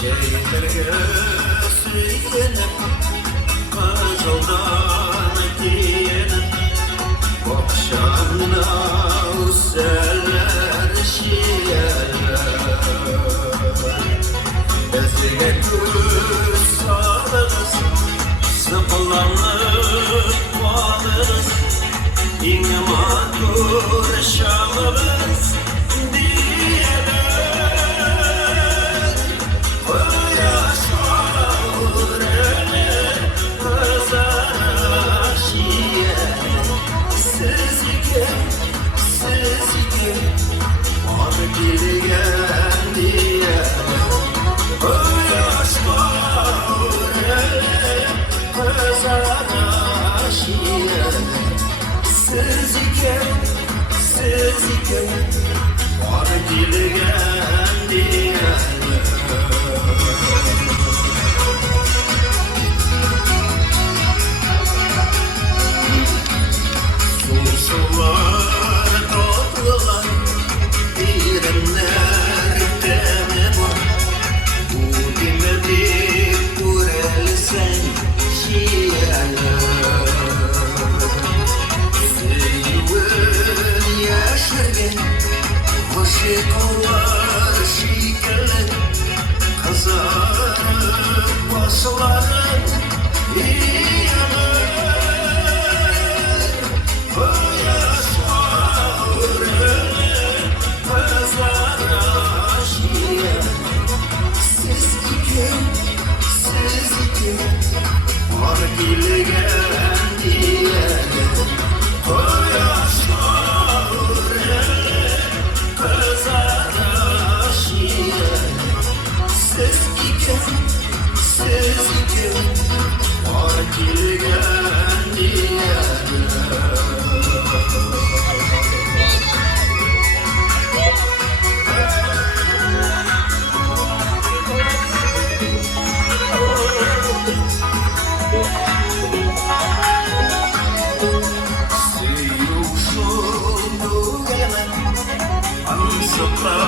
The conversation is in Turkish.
Şeylerge söylenip kızıldan diyelim Bakşanına useller şiirler Ezine göz sağlarız Sıkılanlık varız İnema görüşalırız Kollar şekerler kazanıp başların yanır Koyaşlar kazana şiir Siz iki var bilgen diye Koyaşlar Siz iki var bilgen diye Seyuşundu gelen ansıklar